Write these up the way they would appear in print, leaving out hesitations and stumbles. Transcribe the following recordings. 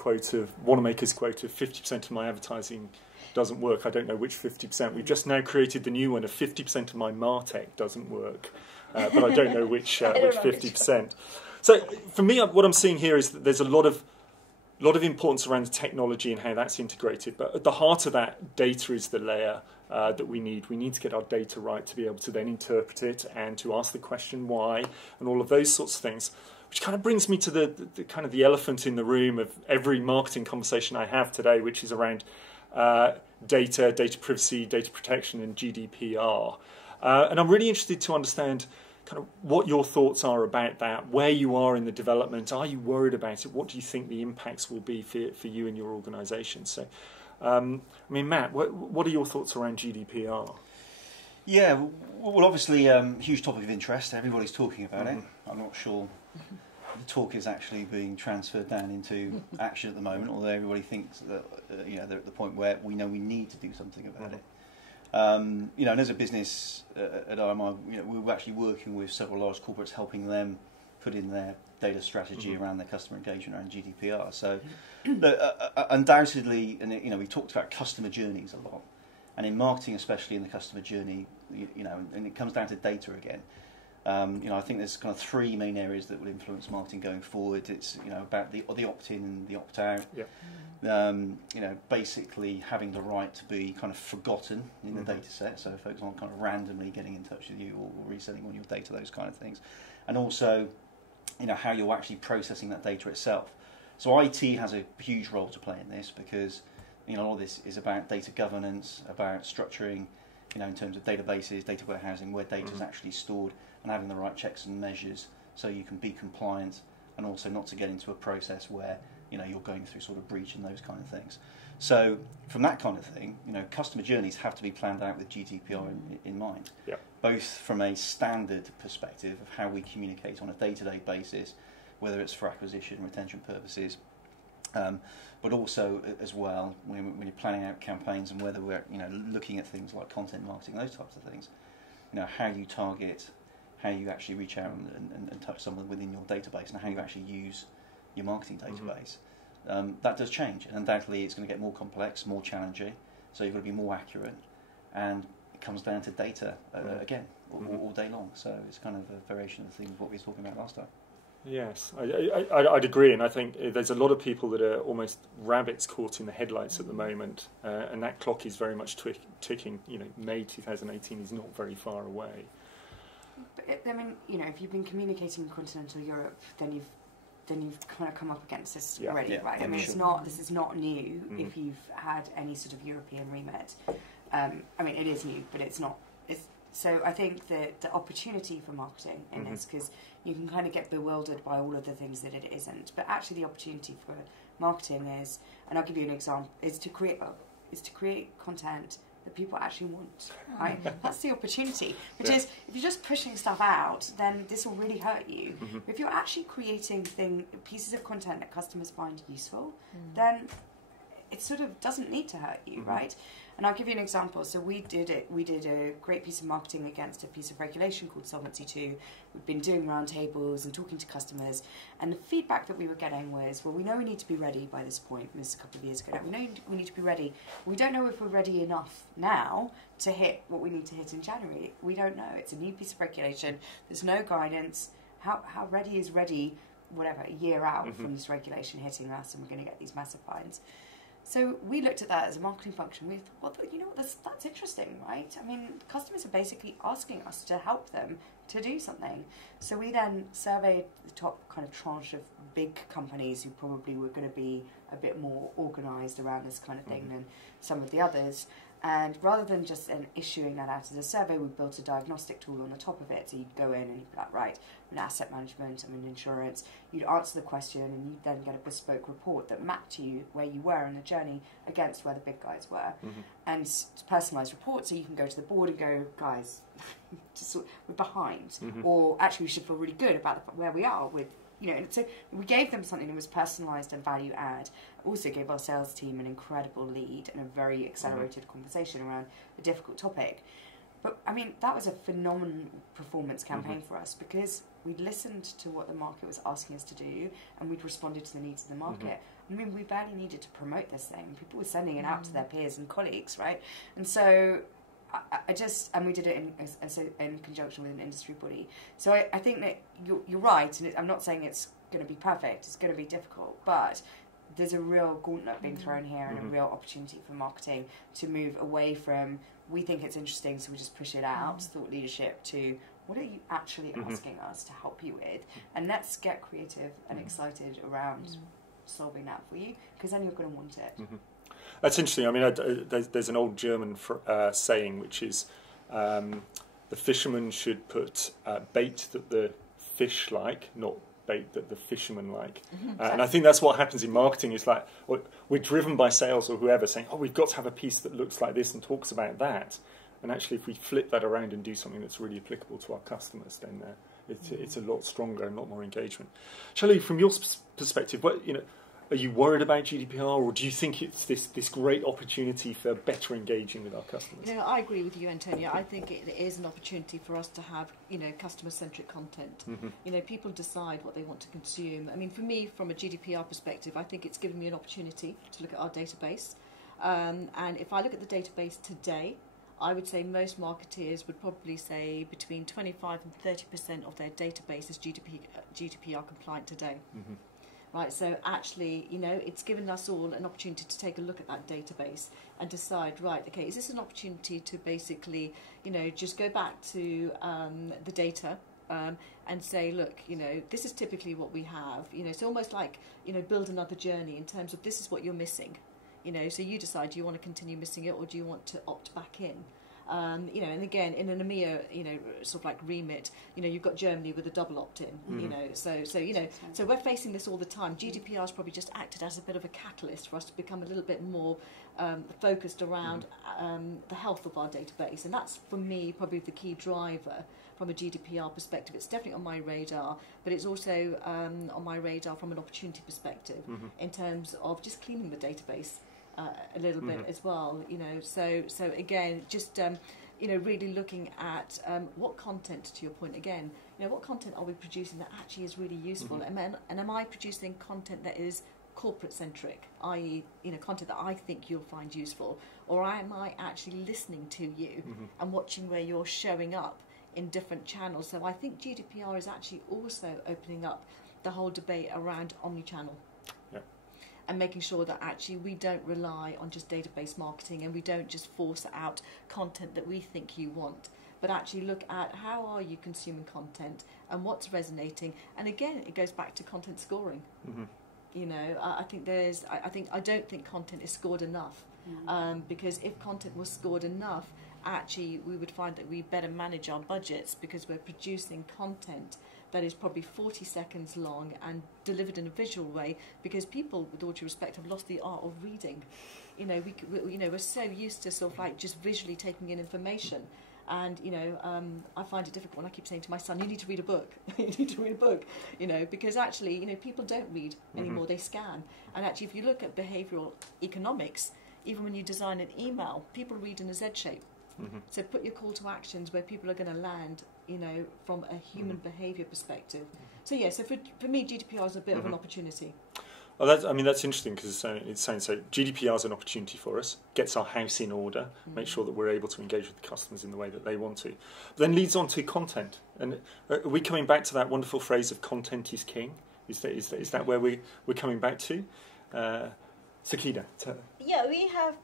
quote of Wanamaker's quote of 50% of my advertising doesn't work. I don't know which 50%. We've just now created the new one of 50% of my MarTech doesn't work, but I don't know which 50%. So for me, what I'm seeing here is that there's a lot of importance around the technology and how that's integrated. But at the heart of that, data is the layer that we need. We need to get our data right to be able to then interpret it and to ask the question why and all of those sorts of things. Which kind of brings me to the kind of the elephant in the room of every marketing conversation I have today, which is around data privacy, data protection, and GDPR. And I'm really interested to understand kind of what your thoughts are about that, where you are in the development. Are you worried about it? What do you think the impacts will be for you and your organisation? So, I mean, Matt, what are your thoughts around GDPR? Yeah, well, obviously, huge topic of interest. Everybody's talking about it. I'm not sure the talk is actually being transferred down into action at the moment, although everybody thinks that they're at the point where we know we need to do something about it. And as a business at IMI, we're actually working with several large corporates, helping them put in their data strategy around their customer engagement around GDPR. So, undoubtedly, and we've talked about customer journeys a lot, and in marketing, especially in the customer journey, and it comes down to data again. I think there's kind of three main areas that will influence marketing going forward. It's about the opt-in and the opt-out. Yeah. Basically having the right to be kind of forgotten in the data set, so folks aren't kind of randomly getting in touch with you or reselling all your data, those kind of things. And also, how you're actually processing that data itself. So IT has a huge role to play in this because all this is about data governance, about structuring, in terms of databases, data warehousing, where data is actually stored, and having the right checks and measures so you can be compliant and also not to get into a process where you're going through sort of breach and those kind of things. So from that kind of thing, customer journeys have to be planned out with GDPR in mind, both from a standard perspective of how we communicate on a day-to-day basis, whether it's for acquisition, retention purposes, but also as well when you're planning out campaigns and whether we're looking at things like content marketing, those types of things, how you target, how you actually reach out and touch someone within your database, and how you actually use your marketing database. That does change, and undoubtedly it's going to get more complex, more challenging, so you've got to be more accurate, and it comes down to data again all day long. So it's kind of a variation of the theme of what we were talking about last time. Yes, I'd agree, and I think there's a lot of people that are almost rabbits caught in the headlights at the moment, and that clock is very much ticking. May 2018 is not very far away. But if you've been communicating in continental Europe, then you've kind of come up against this already, right? This is not new if you've had any sort of European remit. It is new, but it's not. So I think that the opportunity for marketing in this, because you can kind of get bewildered by all of the things that it isn't, but actually the opportunity for marketing is, and I'll give you an example, is to create content that people actually want, right? That's the opportunity, which is, if you're just pushing stuff out, then this will really hurt you. If you're actually creating pieces of content that customers find useful, then it sort of doesn't need to hurt you, right? And I'll give you an example. So we did a great piece of marketing against a piece of regulation called Solvency II. We've been doing roundtables and talking to customers, and the feedback that we were getting was, well, we know we need to be ready by this point. This is a couple of years ago now. We know we need to be ready. We don't know if we're ready enough now to hit what we need to hit in January. We don't know. It's a new piece of regulation. There's no guidance. How ready is ready, whatever, a year out from this regulation hitting us, and we're going to get these massive fines. So we looked at that as a marketing function. We thought, well, that's interesting, right? Customers are basically asking us to help them to do something. So we then surveyed the top kind of tranche of big companies who probably were going to be a bit more organised around this kind of thing than some of the others. And rather than just issuing that out as a survey, we built a diagnostic tool on the top of it. So you'd go in and you'd be like, right, I'm in asset management, I'm in insurance. You'd answer the question and you'd then get a bespoke report that mapped you where you were in the journey against where the big guys were. And it's personalised report, so you can go to the board and go, guys, we're behind. Or actually we should feel really good about where we are with, so we gave them something that was personalised and value add. Also gave our sales team an incredible lead and a very accelerated conversation around a difficult topic. But I mean, that was a phenomenal performance campaign for us, because we'd listened to what the market was asking us to do, and we'd responded to the needs of the market. I mean, we barely needed to promote this thing. People were sending it out to their peers and colleagues, right? And so and we did it in conjunction with an industry body. So I think that you're right, and I'm not saying it's going to be perfect. It's going to be difficult, but there's a real gauntlet being thrown here, and a real opportunity for marketing to move away from, we think it's interesting, so we just push it out, thought leadership, to what are you actually asking us to help you with? And let's get creative and excited around solving that for you, because then you're going to want it. That's interesting. I mean, there's an old German saying, which is the fisherman should put bait that the fish like, not bait that the fishermen like. And I think that's what happens in marketing. It's like we're driven by sales or whoever saying, oh, we've got to have a piece that looks like this and talks about that. And actually, if we flip that around and do something that's really applicable to our customers, then it's a lot stronger and a lot more engagement. Shelley, from your perspective, are you worried about GDPR, or do you think it's this great opportunity for better engaging with our customers? I agree with you, Antonia. I think it is an opportunity for us to have, customer-centric content. People decide what they want to consume. I mean, for me, from a GDPR perspective, I think it's given me an opportunity to look at our database. And if I look at the database today, I would say most marketeers would probably say between 25 and 30% of their database is GDPR compliant today. Right, so actually, it's given us all an opportunity to take a look at that database and decide, right, okay, is this an opportunity to basically, just go back to the data and say, look, this is typically what we have. It's almost like, build another journey in terms of this is what you're missing. So you decide, do you want to continue missing it, or do you want to opt back in? And again, in an EMEA, sort of like remit, you've got Germany with a double opt-in, so we're facing this all the time. GDPR has probably just acted as a bit of a catalyst for us to become a little bit more focused around the health of our database, and that's, for me, probably the key driver from a GDPR perspective. It's definitely on my radar, but it's also on my radar from an opportunity perspective in terms of just cleaning the database a little bit as well, So again, just really looking at what content, to your point again, what content are we producing that actually is really useful, and am I producing content that is corporate centric, i.e., content that I think you'll find useful, or am I actually listening to you and watching where you're showing up in different channels? So I think GDPR is actually also opening up the whole debate around omnichannel. And making sure that actually we don't rely on just database marketing, and we don't just force out content that we think you want, but actually look at how are you consuming content and what's resonating. And again, it goes back to content scoring. I don't think content is scored enough, because if content was scored enough, actually we would find that we better manage our budgets, because we're producing content that is probably 40 seconds long and delivered in a visual way, because people, with all due respect, have lost the art of reading. We're so used to sort of like just visually taking in information. And, I find it difficult when I keep saying to my son, you need to read a book, because actually, people don't read anymore, they scan. And actually, if you look at behavioural economics, even when you design an email, people read in a Z shape. So put your call to actions where people are going to land, from a human behaviour perspective. So for me, GDPR is a bit of an opportunity. Well, that's interesting, because it's saying so GDPR is an opportunity for us, gets our house in order, make sure that we're able to engage with the customers in the way that they want to. But then leads on to content. And are we coming back to that wonderful phrase of content is king? Is that where we're coming back to? Sakina. Yeah, we have,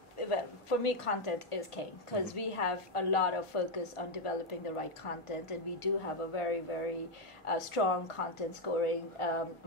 for me, content is king, because we have a lot of focus on developing the right content, and we do have a very, very strong content scoring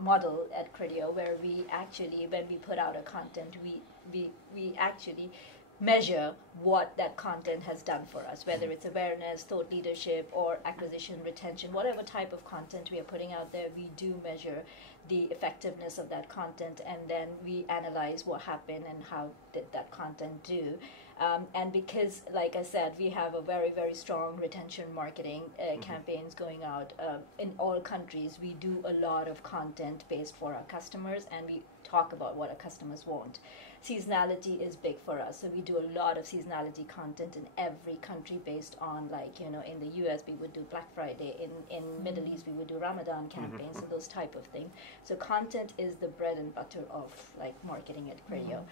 model at Criteo, where we actually, when we put out a content, we actually measure what that content has done for us, whether it's awareness, thought leadership, or acquisition, retention, whatever type of content we are putting out there, we do measure the effectiveness of that content, and then we analyze what happened and how did that content do. And because, like I said, we have a very, very strong retention marketing campaigns going out in all countries, we do a lot of content based for our customers, and we talk about what our customers want. Seasonality is big for us, so we do a lot of seasonality content in every country based on, like, in the US we would do Black Friday, in Middle East we would do Ramadan campaigns and those type of things. So content is the bread and butter of like marketing at Criteo.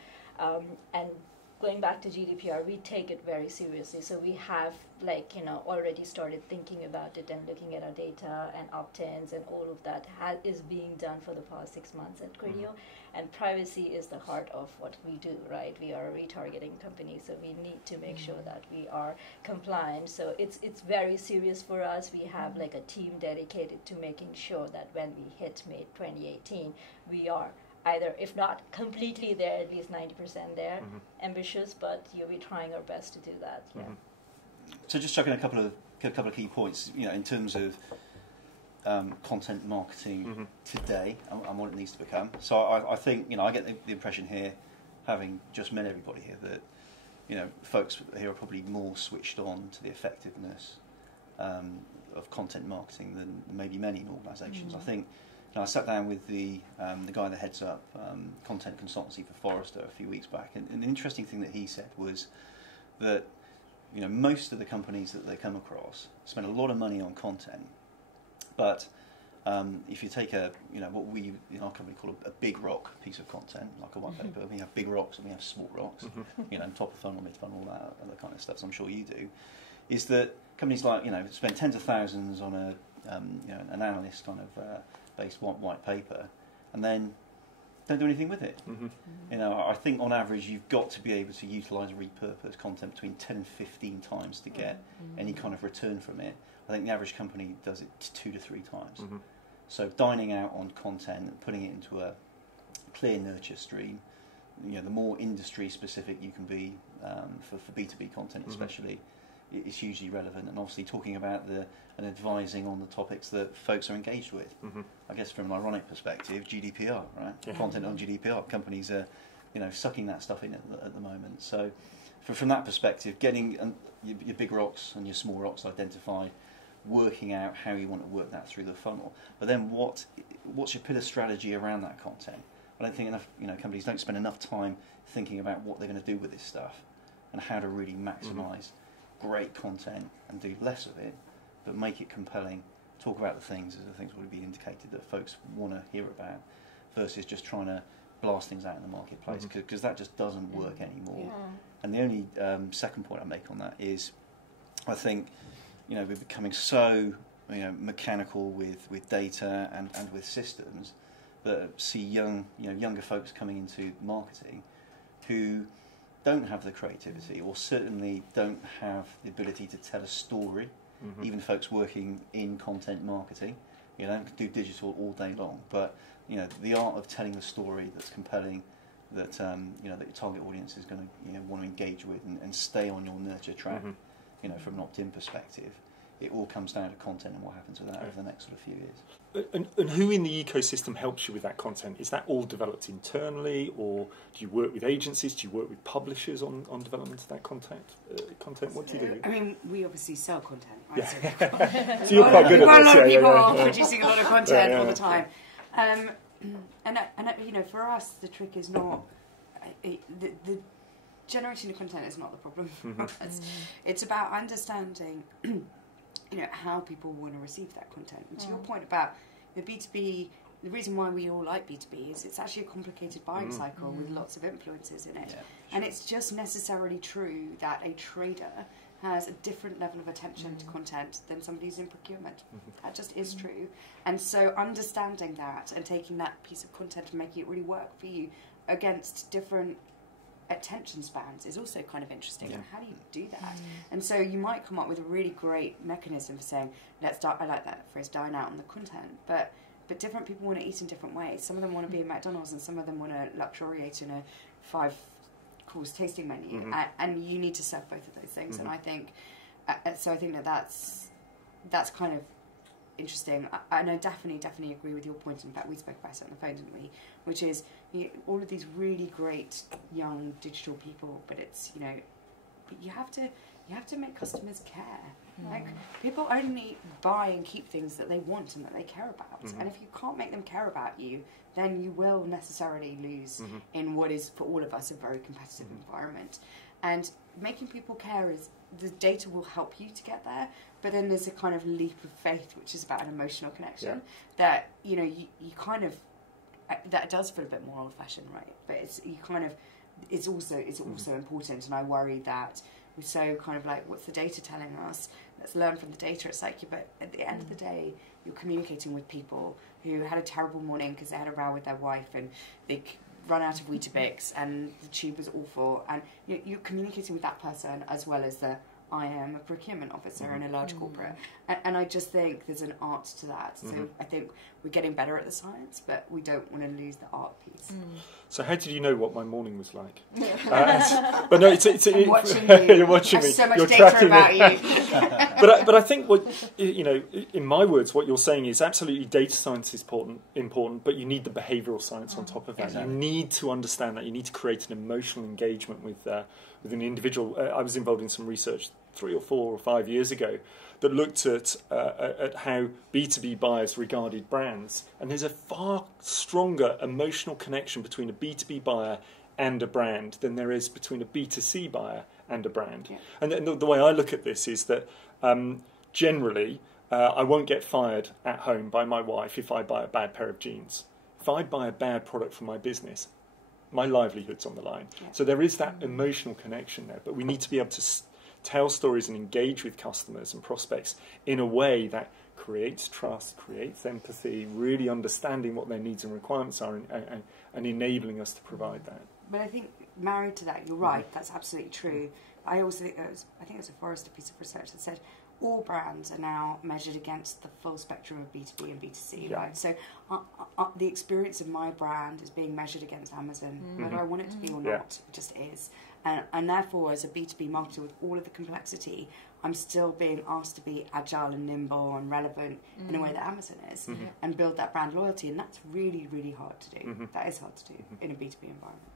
And going back to GDPR, we take it very seriously. So we have already started thinking about it and looking at our data and opt-ins and all of that is being done for the past 6 months at Criteo. And privacy is the heart of what we do, right? We are a retargeting company, so we need to make sure that we are compliant. So it's very serious for us. We have like a team dedicated to making sure that when we hit May 2018, we are either, if not completely there, at least 90% there. Ambitious, but we're trying our best to do that. Yeah. So just chucking a couple of key points, in terms of content marketing today and what it needs to become. So I think, I get the impression here, having just met everybody here, that folks here are probably more switched on to the effectiveness of content marketing than maybe many organisations. I think. I sat down with the guy that heads up content consultancy for Forrester a few weeks back, and an interesting thing that he said was that most of the companies that they come across spend a lot of money on content, but if you take what we in our company call a big rock piece of content, like a white paper, we have big rocks and we have small rocks, top of funnel, mid funnel, all that other kind of stuff. So I'm sure you do. Is that companies like spend tens of thousands on an analyst kind of based white paper, and then don't do anything with it. I think on average you've got to be able to utilise and repurpose content between 10 and 15 times to get any kind of return from it. I think the average company does it 2 to 3 times. So dining out on content and putting it into a clear nurture stream, the more industry specific you can be for B2B content especially, is hugely relevant. And obviously talking about and advising on the topics that folks are engaged with. I guess from an ironic perspective, GDPR, right? Content on GDPR. Companies are, sucking that stuff in at the moment. So from that perspective, getting your big rocks and your small rocks identified, working out how you want to work that through the funnel. But then what's your pillar strategy around that content? I don't think enough, companies don't spend enough time thinking about what they're going to do with this stuff and how to really maximise great content and do less of it, but make it compelling. Talk about the things would be indicated that folks want to hear about, versus just trying to blast things out in the marketplace, because that just doesn't work anymore. And the only second point I make on that is, I think we're becoming so mechanical with data and with systems that see younger folks coming into marketing who don't have the creativity, or certainly don't have the ability to tell a story. Even folks working in content marketing, can do digital all day long, but the art of telling a story that's compelling, that that your target audience is going to want to engage with and stay on your nurture track, from an opt-in perspective. It all comes down to content and what happens with that over the next sort of few years. And who in the ecosystem helps you with that content? Is that all developed internally, or do you work with agencies? Do you work with publishers on development of that content? What do you do? I mean, we obviously sell content. Right? Yeah. So you're quite good at this. Quite a lot of people are producing a lot of content all the time. And for us, the trick is not the generating the content is not the problem. It's about understanding how people want to receive that content. And to your point about the B2B, the reason why we all like B2B is it's actually a complicated buying cycle with lots of influences in it. And it's just necessarily true that a trader has a different level of attention to content than somebody who's in procurement. That just is true. And so understanding that and taking that piece of content and making it really work for you against different attention spans is also kind of interesting. And how do you do that? And so you might come up with a really great mechanism for saying, I like that phrase, dine out on the content, but different people want to eat in different ways. Some of them want to be in McDonald's, and some of them want to luxuriate in a 5-course tasting menu, and you need to serve both of those things. And I think so. I think that's kind of interesting. And I definitely agree with your point. In fact, we spoke about it on the phone, didn't we? Which is all of these really great young digital people, but it's but you have to make customers care. Like, people only buy and keep things that they want and that they care about. And if you can't make them care about you, then you will necessarily lose in what is, for all of us, a very competitive environment. And making people care is, the data will help you to get there, but then there's a kind of leap of faith, which is about an emotional connection that, you know, you kind of, that does feel a bit more old-fashioned, right? But it's also important, and I worry that we're so kind of like, what's the data telling us? Let's learn from the data. It's like, but at the end of the day, you're communicating with people who had a terrible morning because they had a row with their wife and they run out of Weetabix and the tube was awful, and you're communicating with that person as well as I am a procurement officer in a large corporate. And I just think there's an art to that. So I think we're getting better at the science, but we don't want to lose the art piece. So how did you know what my morning was like? But no, I'm watching you. You're watching me. So much you're data about me. you. but I think what, you know, in my words, what you're saying is absolutely data science is important, but you need the behavioural science on top of that. Exactly. You need to understand that. You need to create an emotional engagement with an individual. I was involved in some research 3 or 4 or 5 years ago that looked at how B2B buyers regarded brands, and there's a far stronger emotional connection between a B2B buyer and a brand than there is between a B2C buyer and a brand. Yeah. And the way I look at this is that generally I won't get fired at home by my wife if I buy a bad pair of jeans. If I buy a bad product for my business, my livelihood's on the line. Yeah. So there is that emotional connection there, but we need to be able to tell stories and engage with customers and prospects in a way that creates trust, creates empathy, really understanding what their needs and requirements are, and enabling us to provide that. But I think married to that, you're right, that's absolutely true. I also think it was a Forrester piece of research that said all brands are now measured against the full spectrum of B2B and B2C, right? So the experience of my brand is being measured against Amazon, whether I want it to be or not, it just is. And therefore, as a B2B marketer with all of the complexity, I'm still being asked to be agile and nimble and relevant in a way that Amazon is, and build that brand loyalty. And that's really, really hard to do. That is hard to do in a B2B environment.